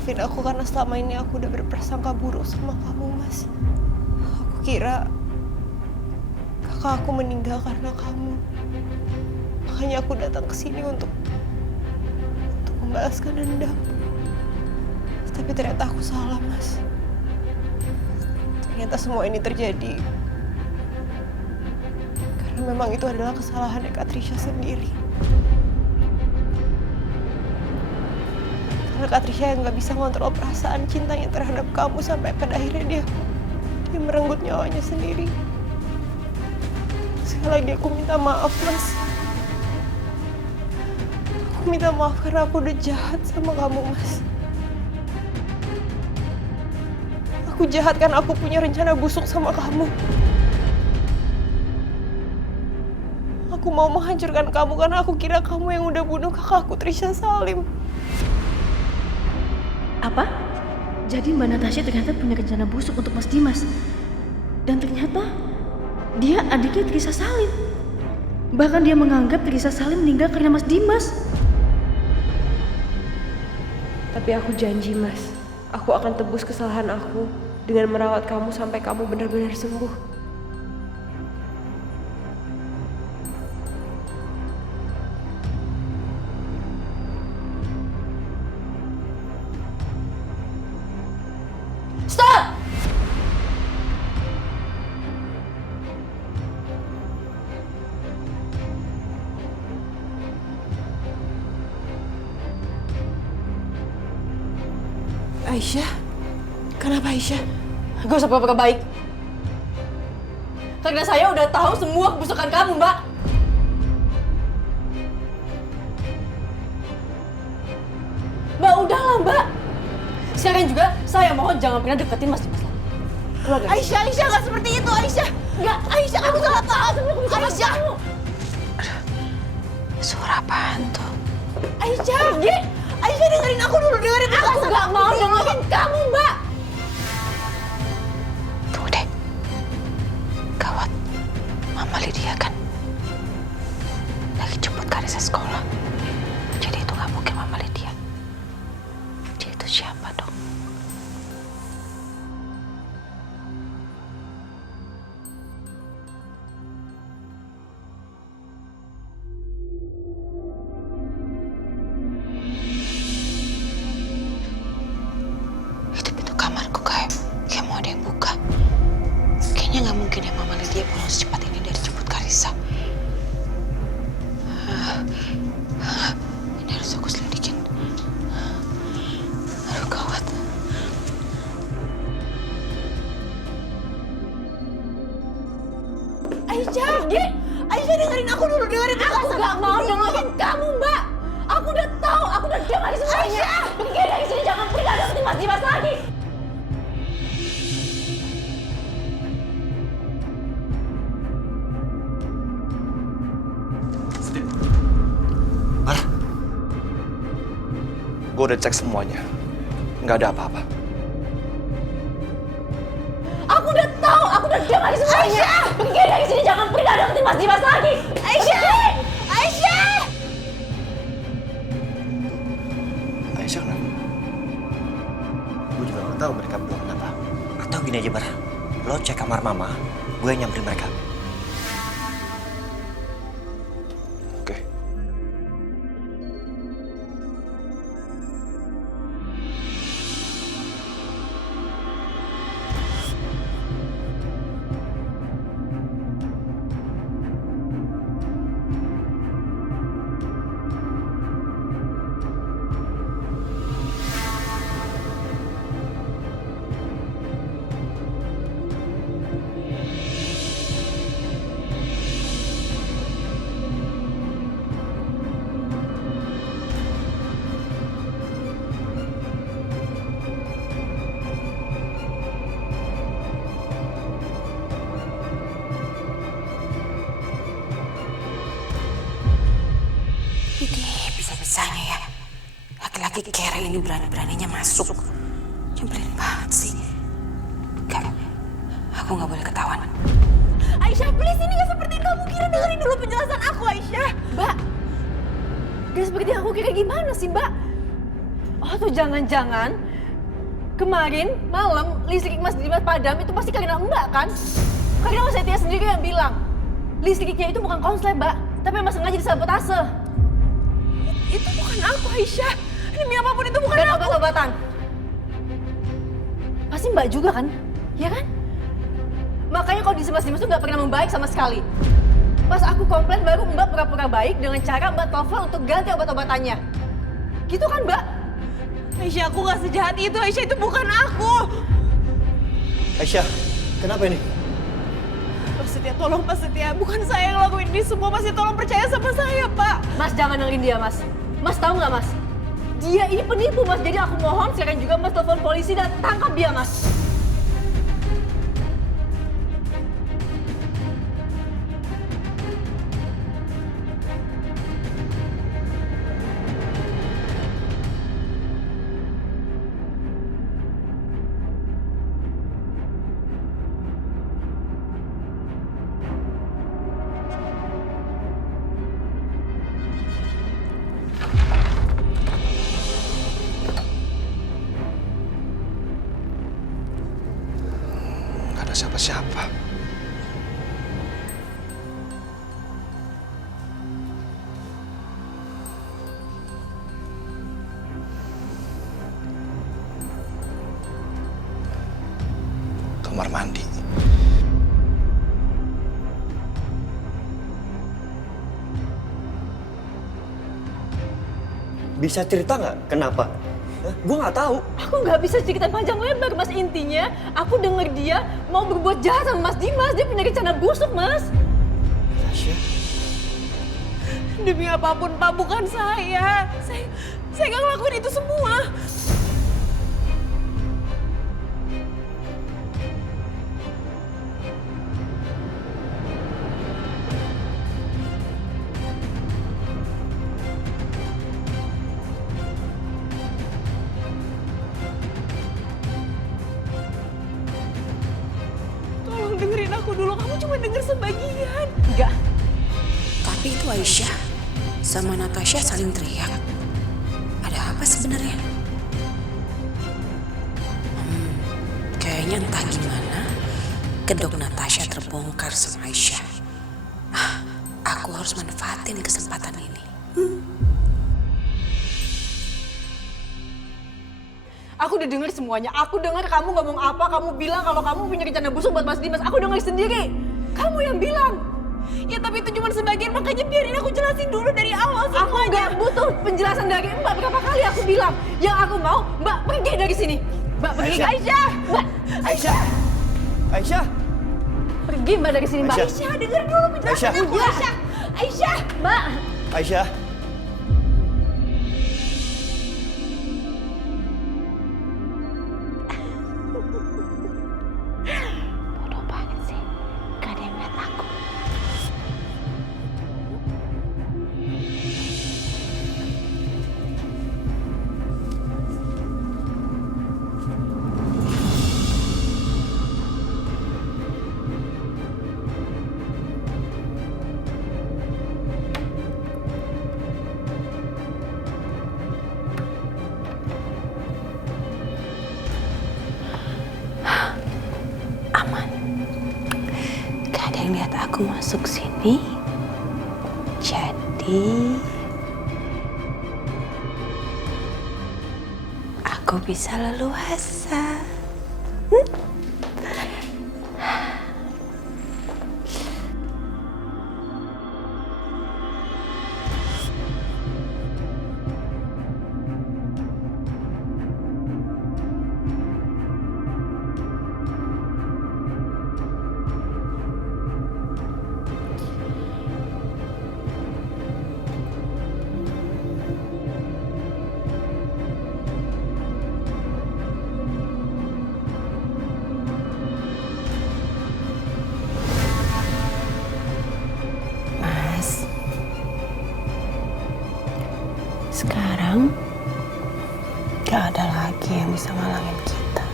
maafin aku karena selama ini aku udah berprasangka buruk sama kamu, Mas. Aku kira kakak aku meninggal karena kamu. Makanya aku datang ke sini untuk membalaskan dendam. Tapi ternyata aku salah, Mas. Ternyata semua ini terjadi karena memang itu adalah kesalahannya Kak Trisha sendiri. Karena Kak Trisha yang gak bisa ngontrol perasaan cintanya terhadap kamu sampai pada akhirnya dia merenggut nyawanya sendiri. Sekali lagi aku minta maaf, Mas. Aku minta maaf karena aku udah jahat sama kamu, Mas. Aku jahat karena aku punya rencana busuk sama kamu. Aku mau menghancurkan kamu karena aku kira kamu yang udah bunuh kakakku Trisha Salim. Apa? Jadi Mbak Natasha ternyata punya rencana busuk untuk Mas Dimas. Dan ternyata dia adiknya Trisha Salim. Bahkan dia menganggap Trisha Salim meninggal karena Mas Dimas. Tapi aku janji, Mas. Aku akan tebus kesalahan aku dengan merawat kamu sampai kamu benar-benar sembuh. Stop! Aisyah? Kenapa Aisyah? Gak usah pura-pura baik. Karena saya udah tahu semua kebusukan kamu, Mbak. Mbak, udahlah, Mbak. Sekarang juga saya mohon jangan pernah deketin Mas Dimas lagi. Keluar dari sini. Aisyah gak seperti itu, Aisyah. Enggak, Aisyah, kamu salah paham. Aisyah. Suara apaan tuh? Aisyah. Aisyah dengerin aku dulu, dengerin aku. Aku gak mau dengerin kamu, Mbak. Tunggu deh. Gawat. Mama Lydia kan lagi jemput Karissa sekolah. Jadi itu gak mungkin Mama Lydia. Dia itu siapa dong? Itu pintu kamarku kayak mau ada yang buka. Kayaknya nggak mungkin ya Mama Lydia pulang secepat ini dari jemput Karissa. Ini harus aku selidikin. Aduh, gawat. Aisyah dengerin aku dulu, dengerin aku. Aku gak mau dengerin kamu, Mbak. Aku udah tahu, aku udah dengar semuanya. Pergi dari sini, jangan pernah deketin Mas Dimas lagi. Marah. Gue udah cek semuanya. Nggak ada apa-apa. Aku udah tahu, aku udah dengar semuanya. Pergi dari sini, jangan pernah deketin Mas Dimas lagi. Aisyah! Aisyah kenapa? Gue juga gak tahu mereka berdua kenapa. Atau gini aja, Bar. Lo cek kamar Mama, gue yang nyamperin mereka. Oke. Bisa-bisanya ya. Laki-laki kere ini berani-beraninya masuk. Nyebelin banget sih. Gak, aku gak boleh ketahuan. Aisyah, please, ini gak seperti yang kamu kira. Dengerin dulu penjelasan aku, Aisyah. Mbak, dia seperti yang aku kira gimana sih, Mbak? Oh, tuh jangan-jangan kemarin malam listrik Mas Dimas padam itu pasti karena Mbak kan? Karena Mas Setia sendiri yang bilang listriknya itu bukan konslet Mbak, tapi emang sengaja disabotase. Itu bukan aku, Aisyah. Demi apapun itu bukan Dan aku. obat-obatan. Pasti Mbak juga kan? Ya kan? Makanya kondisi Mas Dimas tuh nggak pernah membaik sama sekali. Pas aku komplain baru Mbak pura-pura baik dengan cara Mbak telepon untuk ganti obat-obatannya. Gitu kan Mbak? Aisyah, aku gak sejahat itu. Aisyah, itu bukan aku. Aisyah, kenapa ini? Pak Setia, tolong Pak Setia. Bukan saya yang ngelakuin ini semua. Pak Setia, tolong percaya sama saya, Pak. Mas jangan dengerin dia Mas. Mas tahu nggak Mas? Dia ini penipu Mas. Jadi aku mohon sekarang juga Mas telepon polisi dan tangkap dia Mas. Nggak ada siapa-siapa. Kamar mandi. Bisa cerita nggak kenapa? Gue nggak tahu. Aku nggak bisa cerita panjang lebar Mas. Intinya aku denger dia mau berbuat jahat sama Mas Dimas. Dia punya rencana busuk Mas. Aisyah, Demi apapun, Pak, bukan saya. Saya nggak ngelakuin itu semua. Tolong dengerin aku dulu. Kamu cuma denger sebagian. Enggak. Tapi itu Aisyah sama Natasha saling teriak. Ada apa sebenarnya? Kayaknya entah gimana kedok Natasha terbongkar sama Aisyah. Aku harus manfaatin kesempatan ini. Aku udah denger semuanya. Aku denger kamu ngomong apa. Kamu bilang kalau kamu punya rencana busuk buat Mas Dimas. Aku denger sendiri. Kamu yang bilang. Ya tapi itu cuma sebagian, makanya biarin aku jelasin dulu dari awal Aku semuanya. nggak butuh penjelasan dari Mbak. Berapa kali aku bilang. Yang aku mau Mbak pergi dari sini. Mbak pergi. Aisyah. Aisyah. Mbak. Aisyah, Aisyah, Pergi Mbak dari sini Mbak. Aisyah. Aisyah, denger dulu penjelasan Aisyah. aku, Aisyah. Aisyah. Mbak. Aisyah. Bodoh banget sih. Gak ada yang lihat aku. Aman. Gak ada yang lihat aku masuk sini. Jadi aku bisa leluasa. Mas, sekarang gak ada lagi yang bisa ngalangin kita.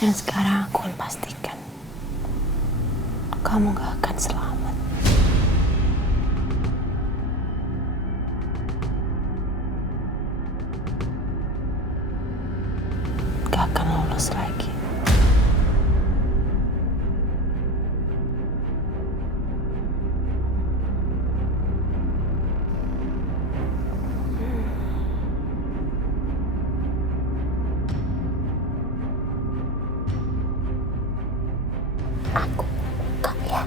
Dan sekarang aku akan pastikan kamu gak akan selamat. putus lagi. Aku buka ya.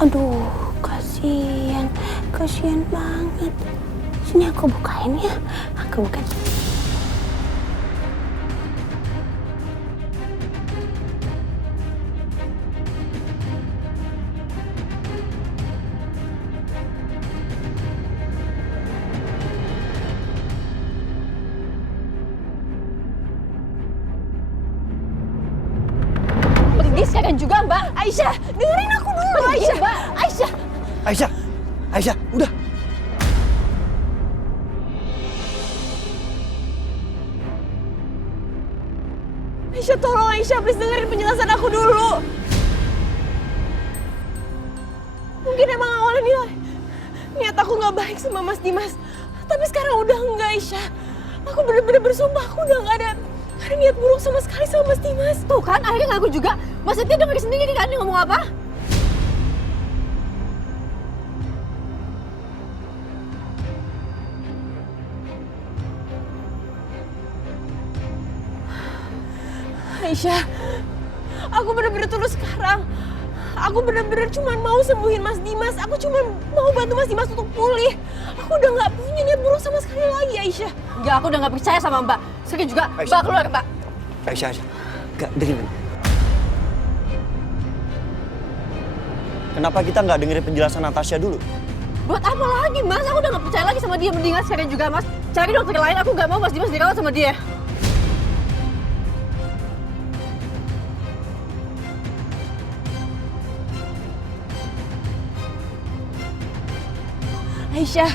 Aduh, kasihan banget. Sini aku bukain ya, aku bukain. Pergi sekarang juga, Mbak. Aisyah, dengerin aku dulu, Aisyah. Mbak. Aisyah. Aisyah, udah. Aisyah, tolong Aisyah, please dengerin penjelasan aku dulu. Mungkin emang awalnya niat aku nggak baik sama Mas Dimas. Tapi sekarang udah enggak, Aisyah. Aku bener-bener bersumpah aku udah nggak ada niat buruk sama sekali sama Mas Dimas. Tuh kan, akhirnya ngaku juga. Mas Setia denger sendiri kan dia ngomong apa? Aisyah, aku bener-bener tulus sekarang. Aku bener-bener cuma mau sembuhin Mas Dimas. Aku cuma mau bantu Mas Dimas untuk pulih. Aku udah nggak punya niat buruk sama sekali lagi, Aisyah. Enggak, aku udah nggak percaya sama Mbak. Sekarang juga, Aisyah. Mbak keluar, Mbak. Aisyah. Gak, dengerin. Kenapa kita nggak dengerin penjelasan Natasha dulu? Buat apa lagi, Mas? Aku udah nggak percaya lagi sama dia. Mendingan sekarang juga, Mas. Cari dokter lain. Aku nggak mau Mas Dimas dirawat sama dia. Aisyah,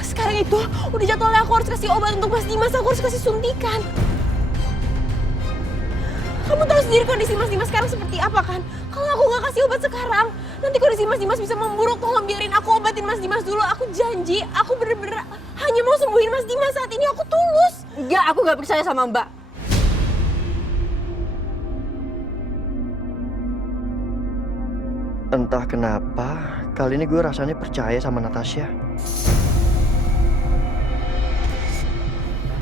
sekarang itu udah jadwalnya aku harus kasih obat untuk Mas Dimas. Aku harus kasih suntikan. Kamu tahu sendiri kondisi Mas Dimas sekarang seperti apa kan? Kalau aku nggak kasih obat sekarang, nanti kondisi Mas Dimas bisa memburuk. Tolong biarin aku obatin Mas Dimas dulu. Aku janji, aku bener-bener hanya mau sembuhin Mas Dimas saat ini. Aku tulus. Enggak, aku nggak percaya sama Mbak. Entah kenapa, kali ini gue rasanya percaya sama Natasha.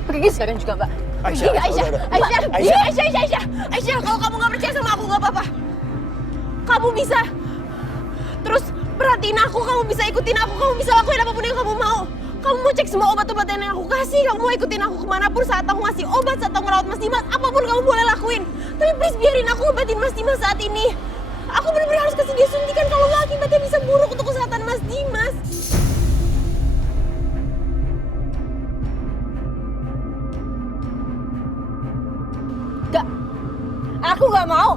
Pergi sekarang juga, Mbak. Aisyah, Iya, Aisyah. udah. Aisyah, Aisyah. iya, Aisyah. Aisyah, kalau kamu nggak percaya sama aku nggak apa-apa. Kamu bisa terus perhatiin aku, kamu bisa ikutin aku, kamu bisa lakuin apapun yang kamu mau. Kamu mau cek semua obat-obatan yang aku kasih, kamu mau ikutin aku kemanapun saat aku ngasih obat, saat aku ngerawat Mas Dimas, apapun kamu boleh lakuin. Tapi please biarin aku obatin Mas Dimas saat ini. Aku benar-benar harus kasih dia suntikan, kalau nggak akibatnya bisa buruk untuk kesehatan Mas Dimas. Enggak. Aku nggak mau.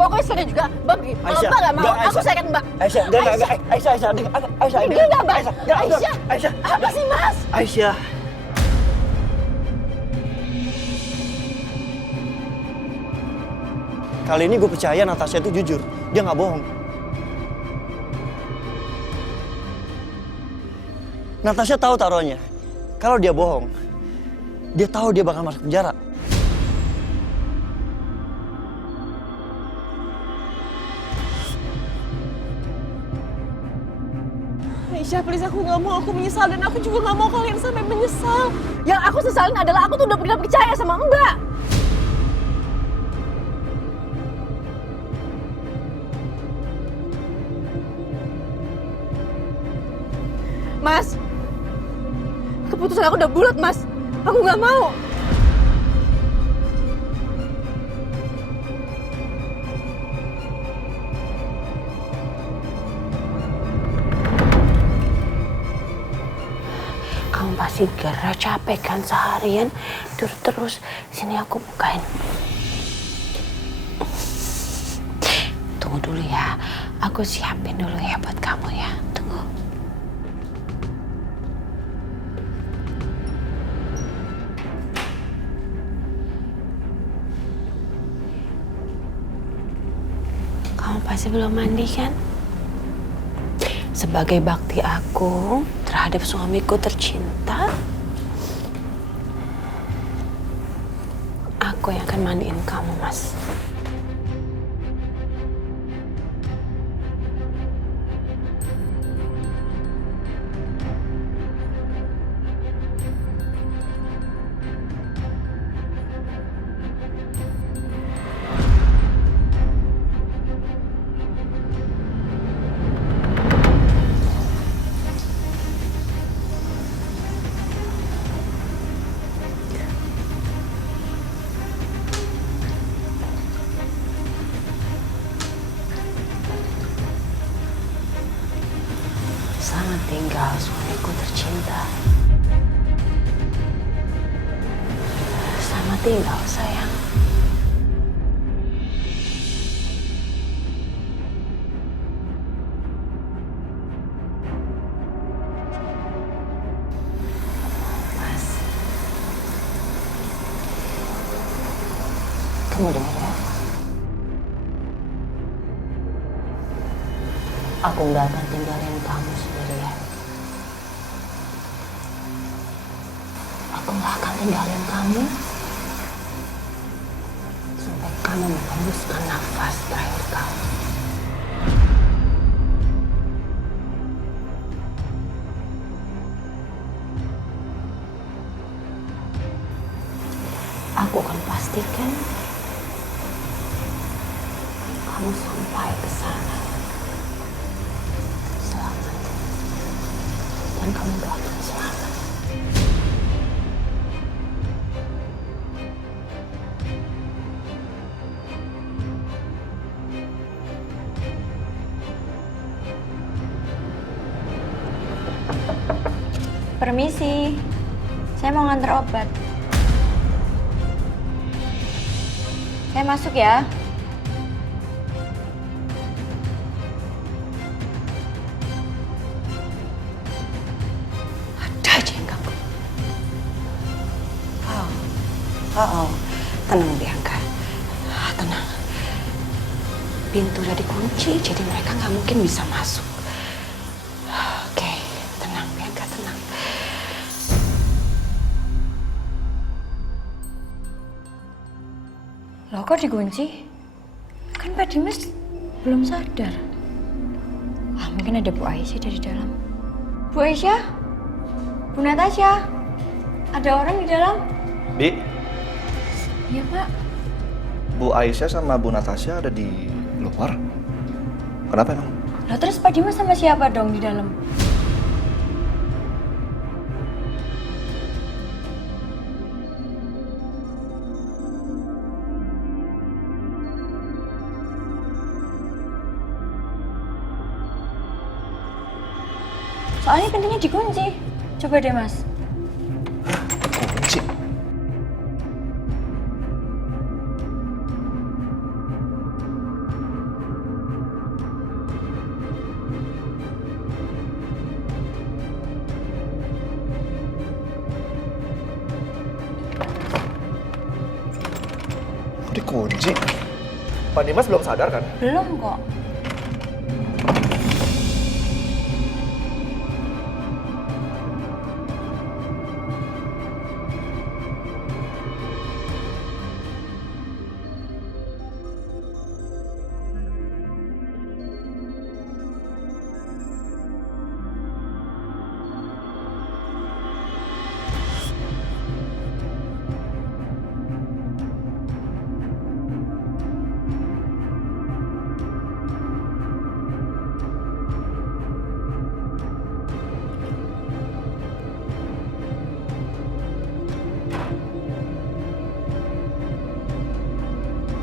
Pokoknya sekarang juga, Mbak pergi. Kalau Aisyah, Mbak nggak mau, enggak, aku Aisyah. sayang Mbak. Aisyah, enggak, Aisyah, Aisyah, Enggak, Mbak. Aisyah, Aisyah, Apa sih, Mas? Aisyah. Kali ini gue percaya Natasha itu jujur, dia nggak bohong. Natasha tahu taruhannya. Kalau dia bohong, dia tahu dia bakal masuk penjara. Aisyah, please, aku nggak mau, aku menyesal dan aku juga nggak mau kalian sampai menyesal. Yang aku sesalin adalah aku tuh udah pernah percaya sama Mbak. Mas, keputusan aku udah bulat, Mas. Aku nggak mau. Kamu pasti gerah, capek kan seharian tidur terus. Sini aku bukain. Tuh. tunggu dulu ya. Aku siapin dulu ya buat kamu ya. Tunggu. Kamu pasti belum mandi kan? Sebagai bakti aku terhadap suamiku tercinta, aku yang akan mandiin kamu, Mas. Selamat tinggal suamiku tercinta. Selamat tinggal sayang. Mas, kamu dengar ya? Aku nggak akan tinggalin kamu sendirian. Aku nggak akan tinggalin kamu sampai kamu menghembuskan nafas terakhir kamu. Aku akan pastikan kamu sampai ke sana. Dan kamu gak akan selamat. Permisi, saya mau nganter obat. Saya masuk ya. Oh, tenang Bianca, tenang. Pintu udah dikunci, jadi mereka nggak mungkin bisa masuk. Oke, tenang Bianca, tenang. Loh kok dikunci? Kan Pak Dimas belum sadar. Ah, mungkin ada Bu Aisyah dari dalam. Bu Aisyah? Bu Natasha? Ada orang di dalam? Bi, Iya Pak. Bu Aisyah sama Bu Natasha ada di luar. Kenapa emang? Lah terus Pak Dimas sama siapa dong di dalam? Soalnya pintunya dikunci. Coba deh Mas. Kunci. Kok dikunci? Pak Dimas belum sadar kan? Belum kok.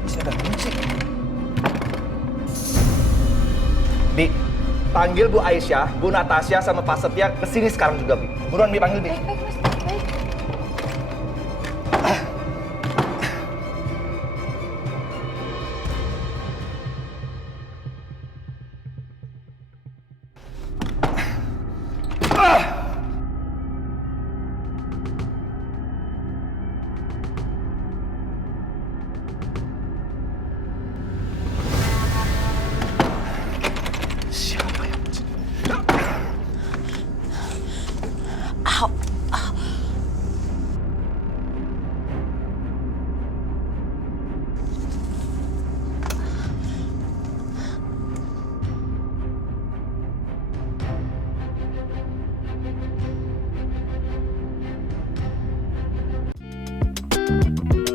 Masih ada kunci. Bi, panggil Bu Aisyah, Bu Natasha, sama Pak Setia kesini sekarang juga, Bi. Buruan, Bi, panggil, Bi. Baik, baik Mas. Baik. Pak.